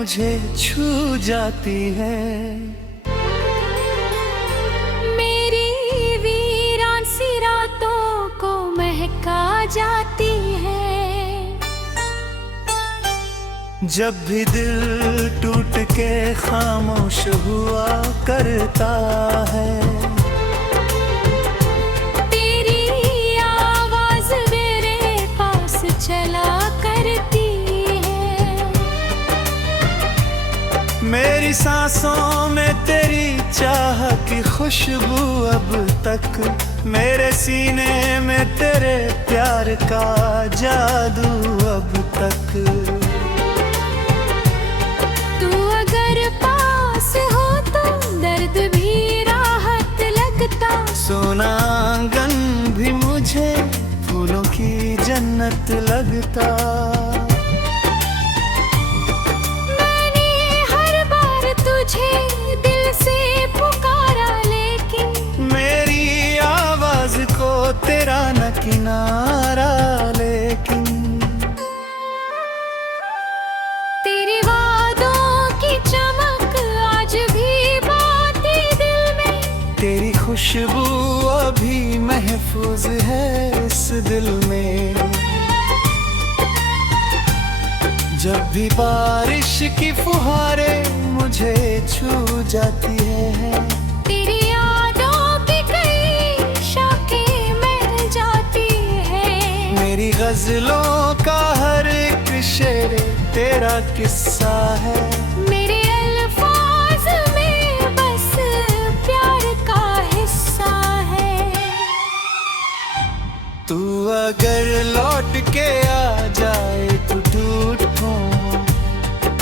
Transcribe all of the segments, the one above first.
मुझे छू जाती है। मेरी वीरान सी रातों को महका जाती है। जब भी दिल टूट के खामोश हुआ करता है, तेरी आवाज मेरे पास चला करती है। मेरी सांसों में तेरी चाह की खुशबू अब तक, मेरे सीने में तेरे प्यार का जादू अब तक। सोना आंगन भी मुझे फूलों की जन्नत लगता। मैंने हर बार तुझे दिल से पुकारा, लेकिन मेरी आवाज को तेरा न किनारा। लेकिन तेरे वादों की चमक आज भी बाती दिल में, तेरी खुशबू अभी महफूज है इस दिल में। जब भी बारिश की फुहारें मुझे छू जाती है, तेरी यादों की कई शाखें मिल जाती है। मेरी गजलों का हर एक शेर तेरा किस्सा है। मेरे अल्फाज में बस प्यार का हिस्सा है। तू अगर लौट के आ जाए तो टूटूं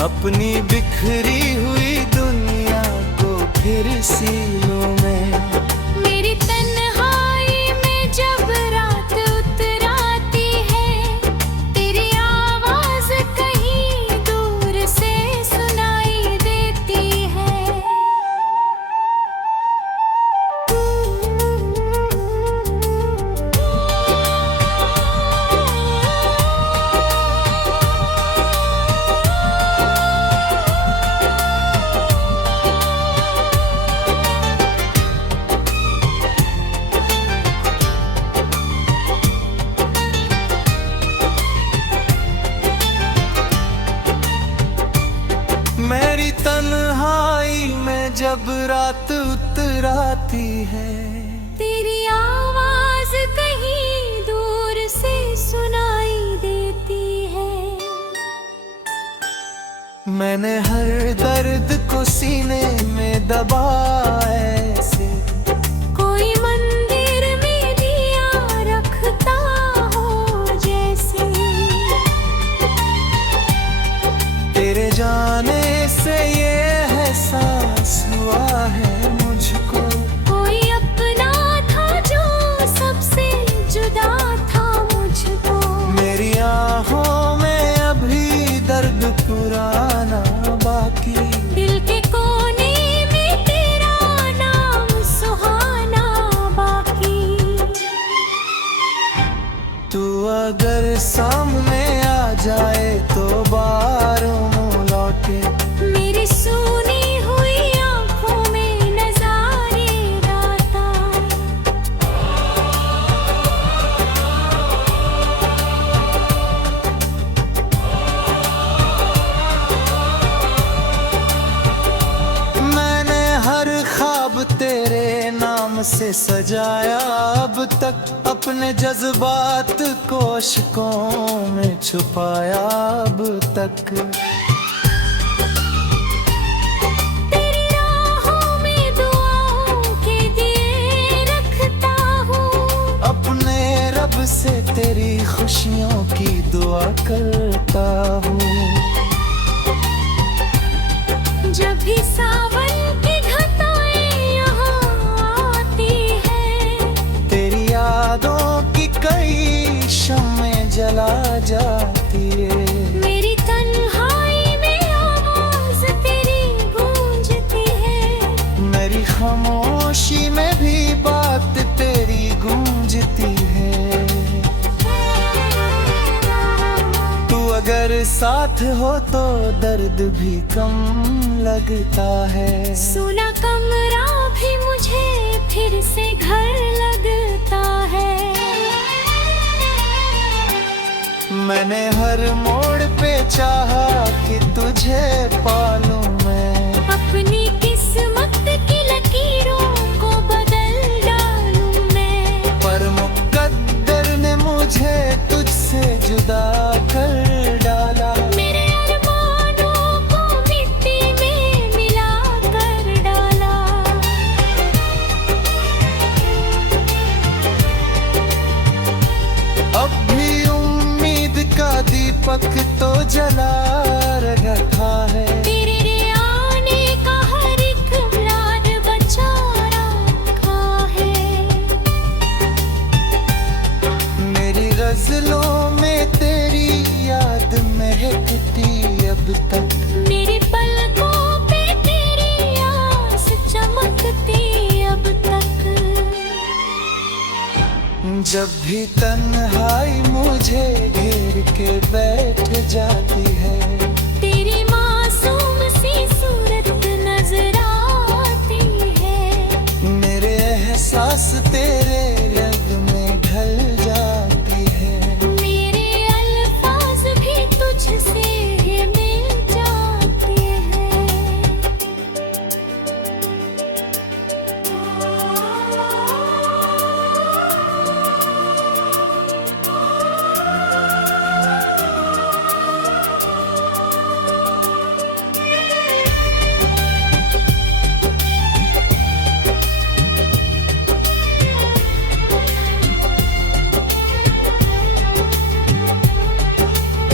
अपनी बिखरी हुई दुनिया को फिर सी लूं मैं। मेरी तन्हाई में जब रात उतर आती है, तेरी आवाज कहीं दूर से सुनाई देती है। मेरी तन्हाई में जब रात उतर आती है, तेरी आवाज कहीं दूर से सुनाई देती है। मैंने हर दर्द को सीने में दबाया ऐसे, कोई मंदिर में दिया रखता हो जैसे। तेरे जाने से ये एहसास हुआ है मुझको, कोई अपना था जो सबसे जुदा था मुझको। मेरी आँखों में अभी दर्द पुराना बाकी, दिल के कोने में तेरा नाम सुहाना बाकी। तू अगर सामने आ जाए तो बारों मुँह लौटे, मेरी सुनी हुई आँखों में नजारे राता। मैंने हर ख्वाब तेरे नाम से सजाया अब तक, अपने जज्बात को अश्कों में छुपाया अब तक। तेरी राहों में दुआओं के दिए रखता हूँ, अपने रब से तेरी खुशियों की दुआ करता हूँ। जब भी सावन की घटाएं यहाँ आती है, तेरी यादों की कई शम्में जला जाती है। मेरी तन्हाई में आवाज तेरी गूंजती है। मेरी खामोशी में भी बात तेरी गूंजती है। तू अगर साथ हो तो दर्द भी कम लगता है। सुना कमरा भी मुझे फिर से घर लगता है। मैंने हर मोड़ पे चाहा कि तुझे पालूं मैं, अपनी किस्मत की लकीरों को बदल डालूं मैं। पर मुकद्दर ने मुझे तुझसे जुदा कर डाला। मेरे अरमानों को मिट्टी में मिला कर डाला। अब भी उम्मीद का दीपक तो जला रखा है। तेरे आने का हर एक याद बचा रखा है। मेरी गजलों में तेरी याद महकती अब तक। मेरी पलकों पे तेरी आस चमकती अब तक। जब भी तन्हाई मुझे घेर के बैठ जाती है, तेरी मासूम सी सूरत नजर आती है। मेरे एहसास तेरे रंग में ढल जाती है। मेरे अल्फाज भी तुझसे मिल जाते हैं।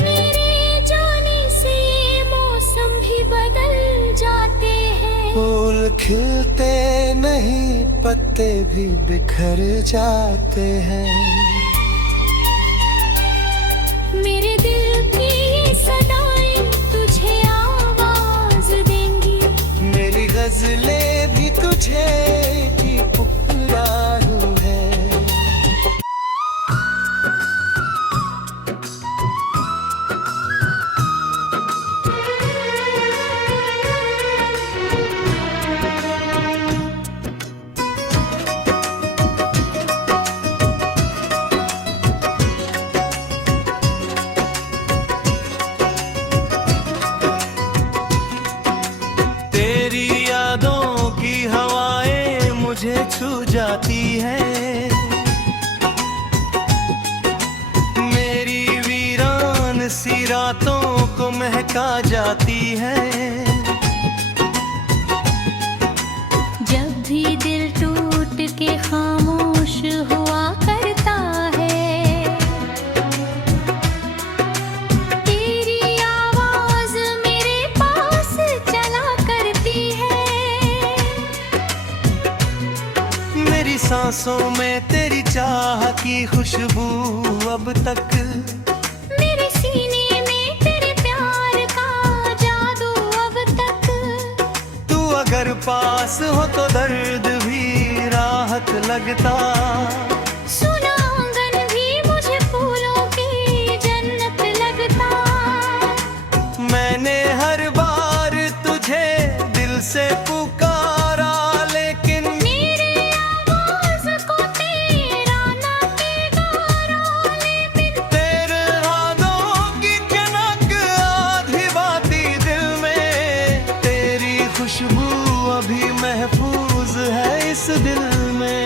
मेरे जाने से मौसम भी बदल जाते हैं। फूल खिलते नहीं, पत्ते भी बिखर जाते हैं। मेरे दिल की ये सदाएं तुझे आवाज देंगी। मेरी गजलें भी तुझे की पुकारू है। तेरी यादों की हवाएं मुझे छू जाती हैं। मेरी वीरान सी रातों को महका जाती हैं। जब भी दिल टूट के खामोश हुआ करता है, तेरी आवाज मेरे पास चला करती है। मेरी सांसों में तेरी चाह की खुशबू अब तक। मेरे सीने में तेरे प्यार का जादू अब तक। तू अगर पास हो तो दर्द भी राहत लगता। सुना आंगन भी मुझे फूलों की जन्नत लगता। मैंने हर बार तुझे दिल से पुकारा, लेकिन मेरे आवाज को तेरा ना पुकारा। लेकिन तेरे हाथों की चनक आधी बाती दिल में। तेरी खुशबू अभी महफूज है इस दिल में।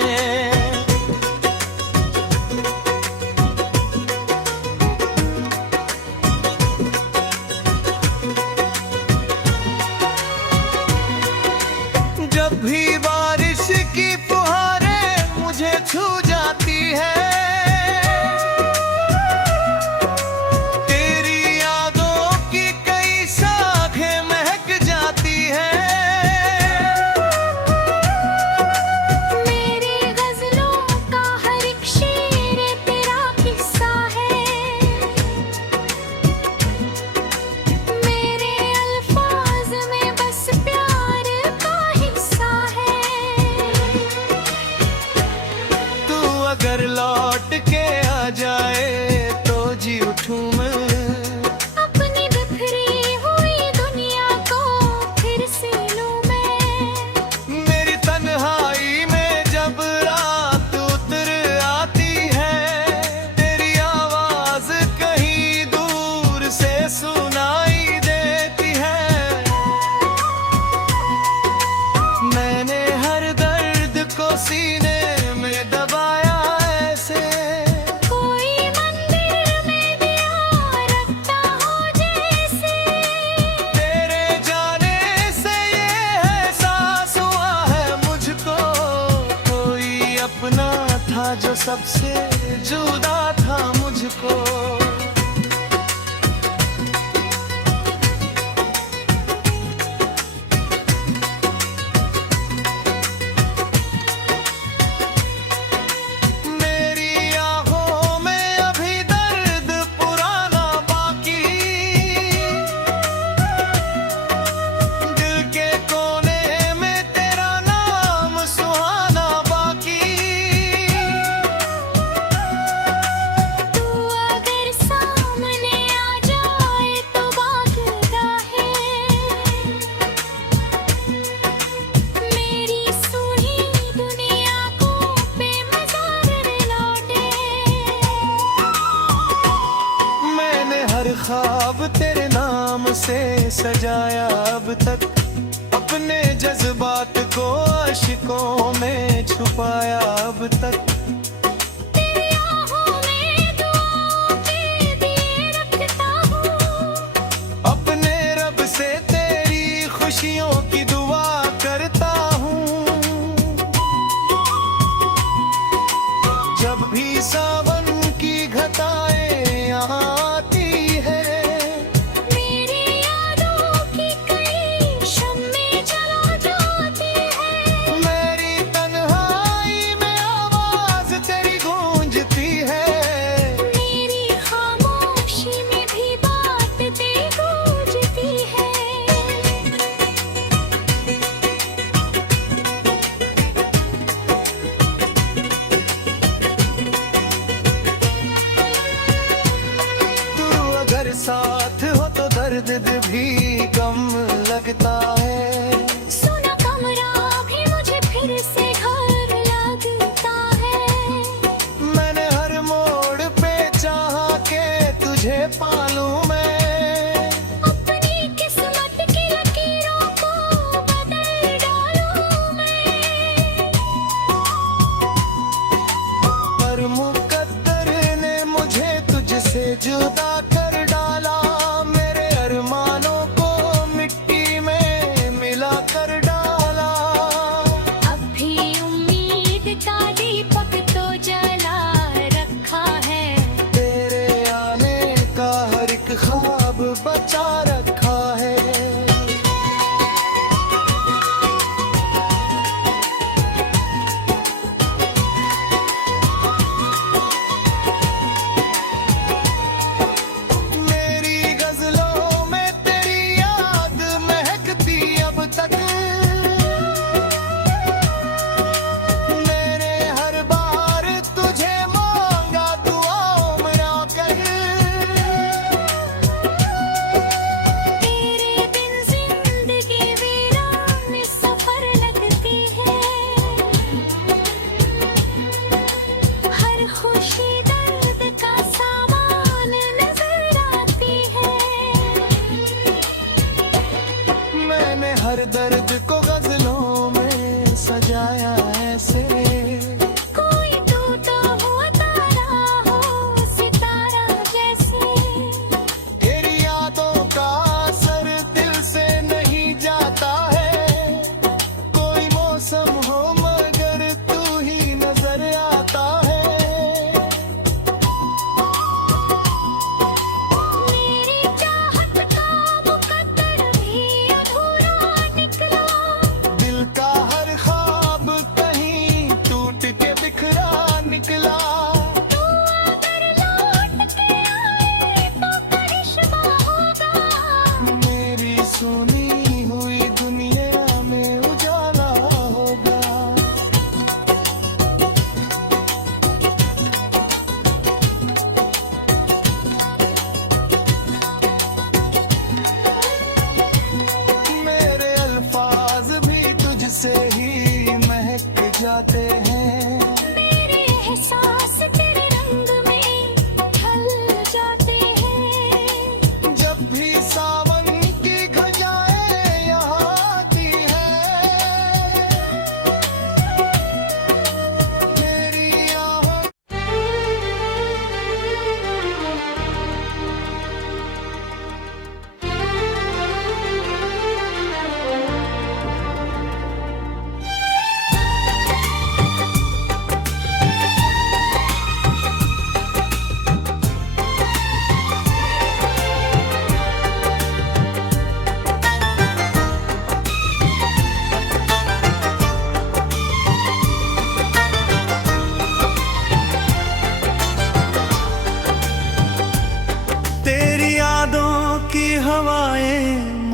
जब भी बारिश की फुहारें मुझे छू जाती है, तेरी यादों की कई शाखें महक जाती हैं। मेरी गजलों का हर एक शेर तेरा किस्सा है। मेरे अल्फाज में बस प्यार का हिस्सा है। तू अगर लौट के आ जाए तो जी उठूं मैं। अपनी सबसे जुदा था मुझको। मेरी आंखों में अभी दर्द पुराना बाकी, दिल के कोने में तेरा नाम सुहाना बाकी। तू अगर सामने आ जाए तो भागता है, मेरी सुनी दुनिया को बेमज़ार लौटे। मैंने हर ख्वाब तेरे नाम से सजाया अब तक, अपने जज्बात को आशिकों में छुपाया अब तक। तेरी आहों में दुआओं के दिए रखता हूँ, अपने रब से तेरी खुशियों की दुआ करता हूँ। जब भी सावन की घटाएं आती है, मेरी यादों की कई शम्में जला जाती है। मेरी तन्हाई में आवाज तेरी गूंजती है। मेरी खामोशी में भी बात तेरी गूंजती है। तू अगर साथ हो तो दर्द भी कम लगता है। सुना कमरा भी मुझे फिर से घर लगता है। मैंने हर मोड़ पे चाहा के तुझे पालूं मैं, अपनी किस्मत की लकीरों को बदल डालूं मैं। पर मुकद्दर ने मुझे तुझसे जुदा कर डाला। मेरे अरमानों को मिट्टी में मिला कर डाला। अब भी उम्मीद का दीपक तो जला रखा है। तेरे आने का हर एक ख्वाब बचा रखा है। मेरी गजलों में तेरी याद महकती अब तक। मेरे हर बार तुझे मांगा दुआओं में आकर। तेरे बिन जिंदगी वीरान सफर लगती है। हर खुशी दर्द का सामान नजर आती है। मैंने हर दर्द को गजलों में सजाया ऐसे। कोई टूटा हुआ तारा हो सितारा जैसे। तेरी यादों का असर दिल से नहीं जाता है। कोई मौसम हो मगर तू ही नजर आता है। मेरी चाहत का मुकद्दर भी अधूरा निकला।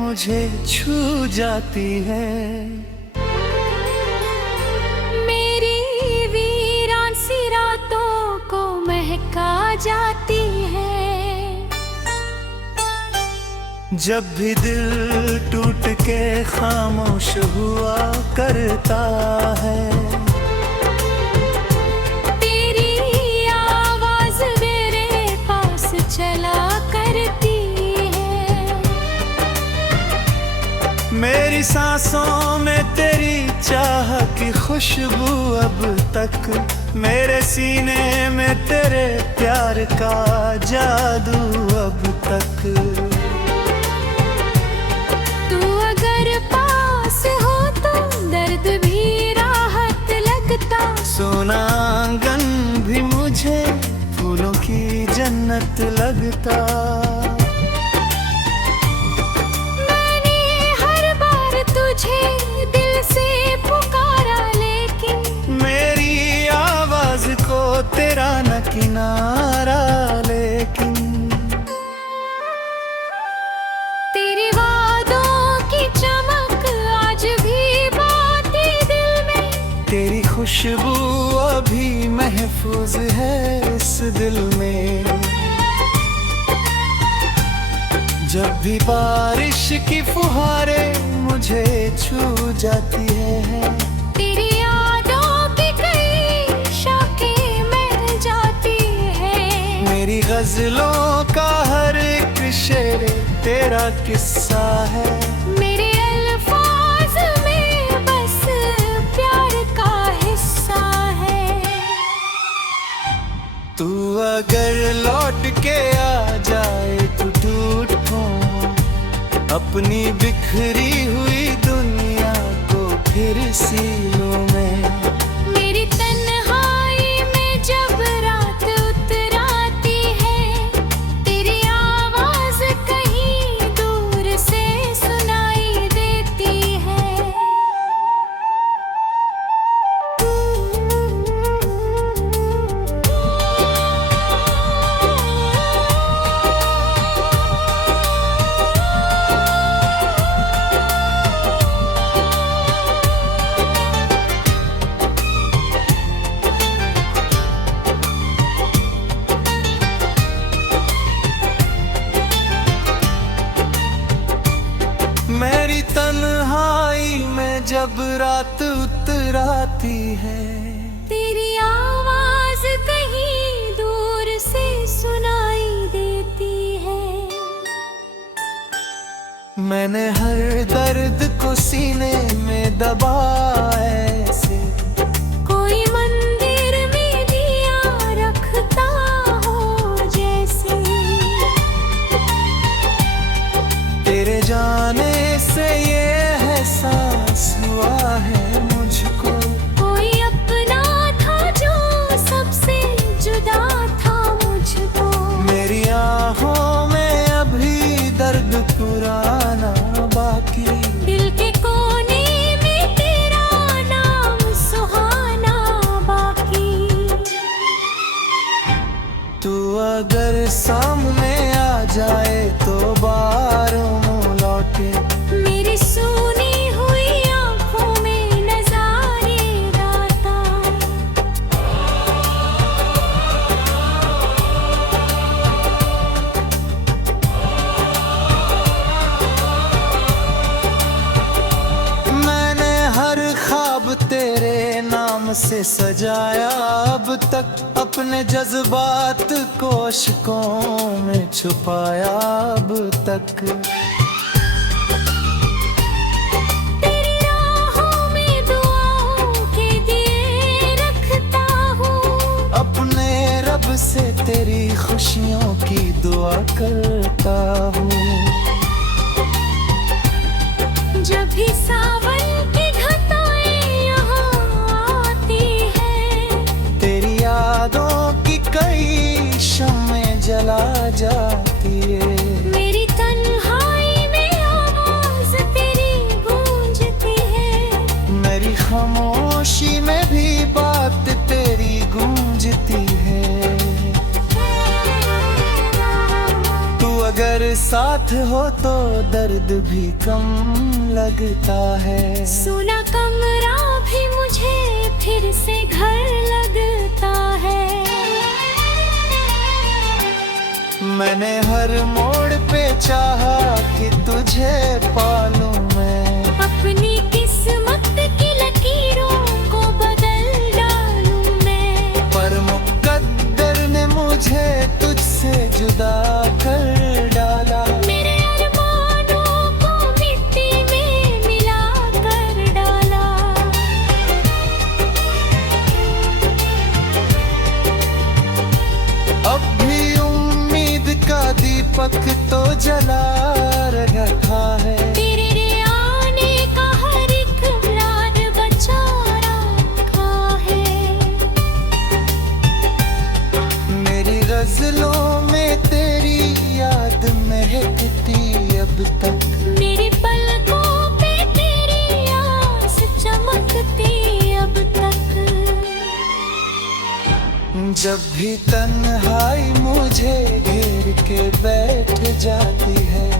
मुझे छू जाती है। मेरी वीरान सी रातों को महका जाती है। जब भी दिल टूट के खामोश हुआ करता है, तेरी आवाज मेरे पास चला करती है। मेरी सांसों में तेरी चाह की खुशबू अब तक, मेरे सीने में तेरे प्यार का जादू अब तक। तू अगर पास हो तो दर्द भी राहत लगता। सोना आंगन भी मुझे फूलों की जन्नत लगता। मैंने हर बार तुझे दिल से पुकारा, लेकिन मेरी आवाज को तेरा न किनारा, लेकिन तेरे वादों की चमक आज भी बाती दिल में। तेरी खुशबू अभी महफूज है इस दिल में। जब भी बारिश की फुहारें मुझे छू जाती है, तेरी यादों की कई शाखें मिल जाती है। मेरी गजलों का हर एक शेर तेरा किस्सा है। मेरे अल्फाज में बस प्यार का हिस्सा है। तू अगर लौट के आ जाए तो ढूंढूं अपनी बिखरी हुई दुनिया को फिर सी लूं मैं। मेरी तन्हाई में जब रात उतर आती है, तेरी आवाज कहीं दूर से सुनाई देती है। मेरी तन्हाई में जब रात उतर आती है, तेरी आवाज कहीं दूर से सुनाई देती है। मैंने हर दर्द को सीने में दबाया ऐसे, कोई मंदिर में दिया रखता हो जैसे। तेरे जाने से ये एहसास हुआ है मुझको, कोई अपना था जो सबसे जुदा था मुझको। मेरी आँखों में अभी दर्द पुराना बाकी, दिल के कोने में तेरा नाम सुहाना बाकी। तू अगर सामने आ जाए तो बारों लौटे, मेरी सुनी हुई आँखों में नजारे गाता। मैंने हर ख्वाब तेरे नाम से सजाया अब तक, अपने जज्बात को अश्कों में छुपाया अब तक। तेरी राहों में दुआओं के दिए रखता हूँ। अपने रब से तेरी खुशियों की दुआ करता हूँ। जब भी सावन की घटाएं यहाँ आती है, तेरी यादों की कई शम्में जला जाती है। मेरी तन्हाई में आवाज तेरी गूंजती है। मेरी खामोशी में भी बात तेरी गूंजती है। तू अगर साथ हो तो दर्द भी कम लगता है। सुना कमरा भी मुझे फिर से घर लगता है। मैंने हर मोड़ पे चाहा कि तुझे पालूं मैं, अपनी किस्मत की लकीरों को बदल डालूं मैं। पर मुकद्दर ने मुझे तुझसे जुदा कर डाला। मेरे अरमानों को मिट्टी में मिला कर डाला। अब भी उम्मीद का दीपक तो जला रखा है। तेरे आने का हर एक प्लान बचा रखा है। मेरी गजलों में तेरी याद महकती अब तक। मेरी पलकों पे तेरी आस चमकती अब तक। जब भी तन्हाई मुझे घेर के बैठ जाती है,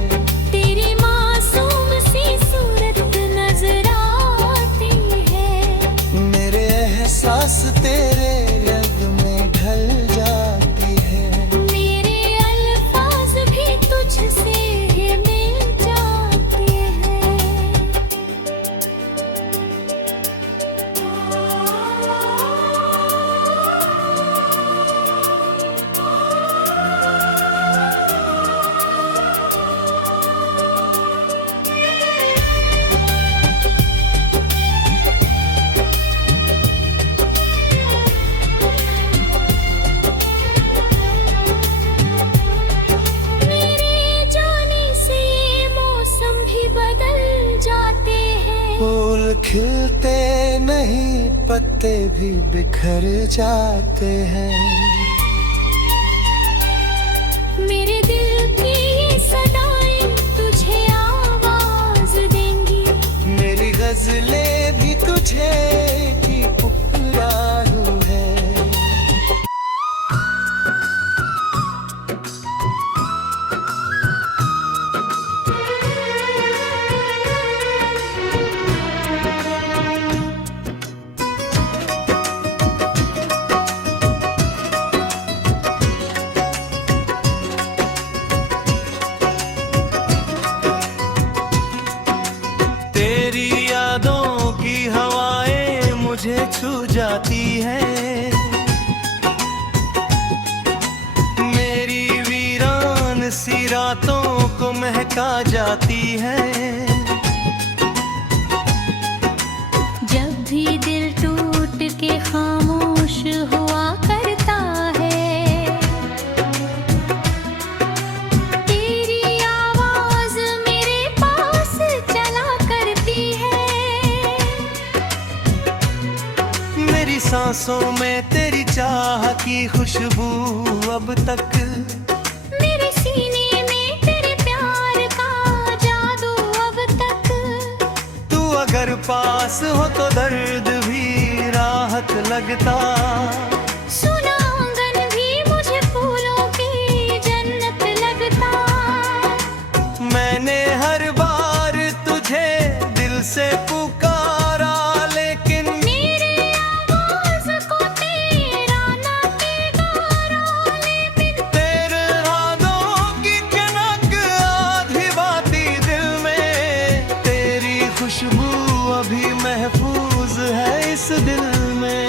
तेरी मासूम सी सूरत नजर आती है। मेरे एहसास तेरे रंग में ढल जाती है। मेरे अल्फाज भी तुझसे ही मिल जाते हैं। फूल खिलते नहीं, पत्ते भी बिखर जाते हैं। मेरे दिल की ये सदाएं तुझे आवाज देंगी। मेरी गजलें भी तुझे की पुकारू है। मुझे छू जाती है। मेरी वीरान सी रातों को महका जाती है। जब भी दिल टूट के खामोश हुआ करता है, तेरी आवाज मेरे पास चला करती है। मेरी सांसों में तेरी चाह की खुशबू अब तक। मेरे सीने में तेरे प्यार का जादू अब तक। तू अगर पास हो तो दर्द भी राहत लगता। सुना आंगन भी मुझे फूलों की जन्नत लगता। मैंने हर बार तुझे दिल से पुकारा, लेकिन मेरे आवाज को तेरा ना पुकारा। लेकिन तेरे यादों की चमक आधी बाती दिल में। तेरी खुशबू अभी महफूज है इस दिल में।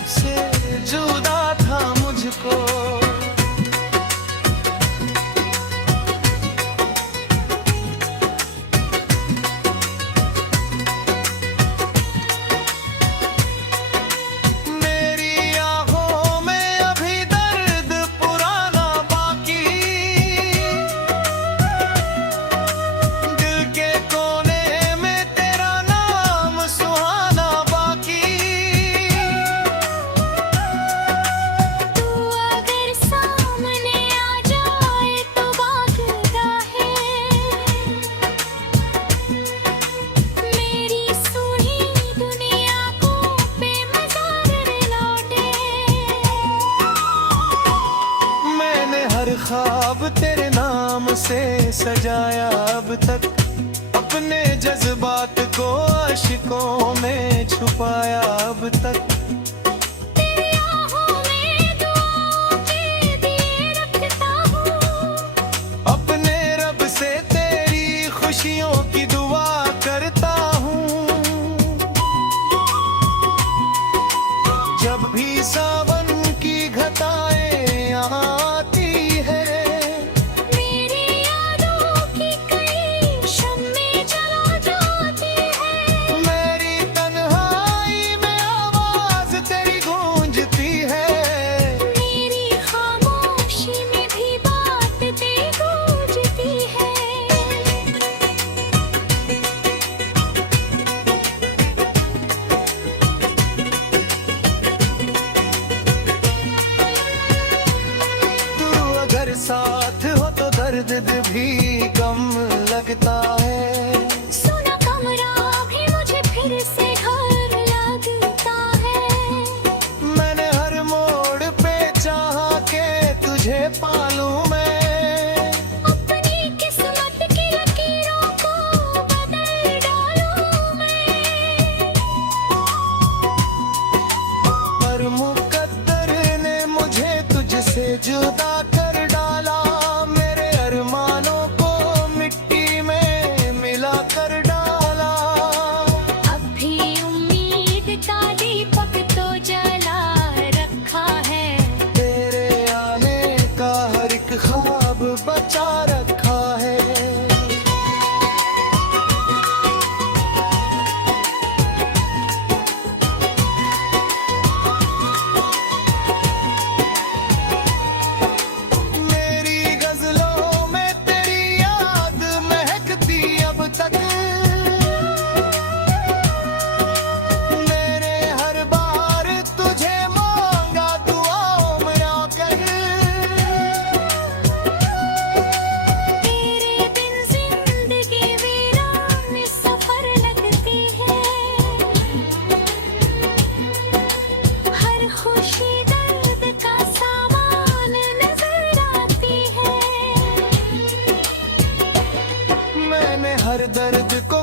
सबसे जुदा था मुझको। मेरी आंखों में अभी दर्द पुराना बाकी, दिल के कोने में तेरा नाम सुहाना बाकी। तू अगर सामने आ जाए तो भागता है, मेरी सुनी दुनिया को बेमज़ार लौटे। मैंने हर ख्वाब तेरे नाम से सजाया अब तक, अपने जज्बात को आशिकों में छुपाया अब तक। तेरी आहों में दुआओं के दिए रखता हूँ, अपने रब से तेरी खुशियों की दुआ करता हूँ। जब भी सावन की घटाएं आती है, मेरी यादों की कई शम्में जला जाती है। मेरी तन्हाई में आवाज तेरी गूंजती है। मेरी खामोशी में भी बात तेरी गूंजती है। तू अगर साथ हो तो दर्द भी कम लगता है। सुना कमरा भी मुझे फिर से घर लगता है। मैंने हर मोड़ पे चाहा के तुझे पालूं मैं, अपनी किस्मत की लकीरों को बदल डालूं मैं। पर मुकद्दर ने मुझे तुझसे जुदा कर डाला। मेरे अरमानों को मिट्टी में मिला कर डाला। अब भी उम्मीद का दीपक तो जला रखा है। तेरे आने का हर एक ख्वाब बचा रखा है। मेरी गजलों में तेरी याद महकती अब तक। मैंने हर बार तुझे मांगा दुआओं में आकर। तेरे बिन जिंदगी वीरान सफर लगती है। हर खुशी दर्द का सामान नजर आती है। मैंने हर दर्द को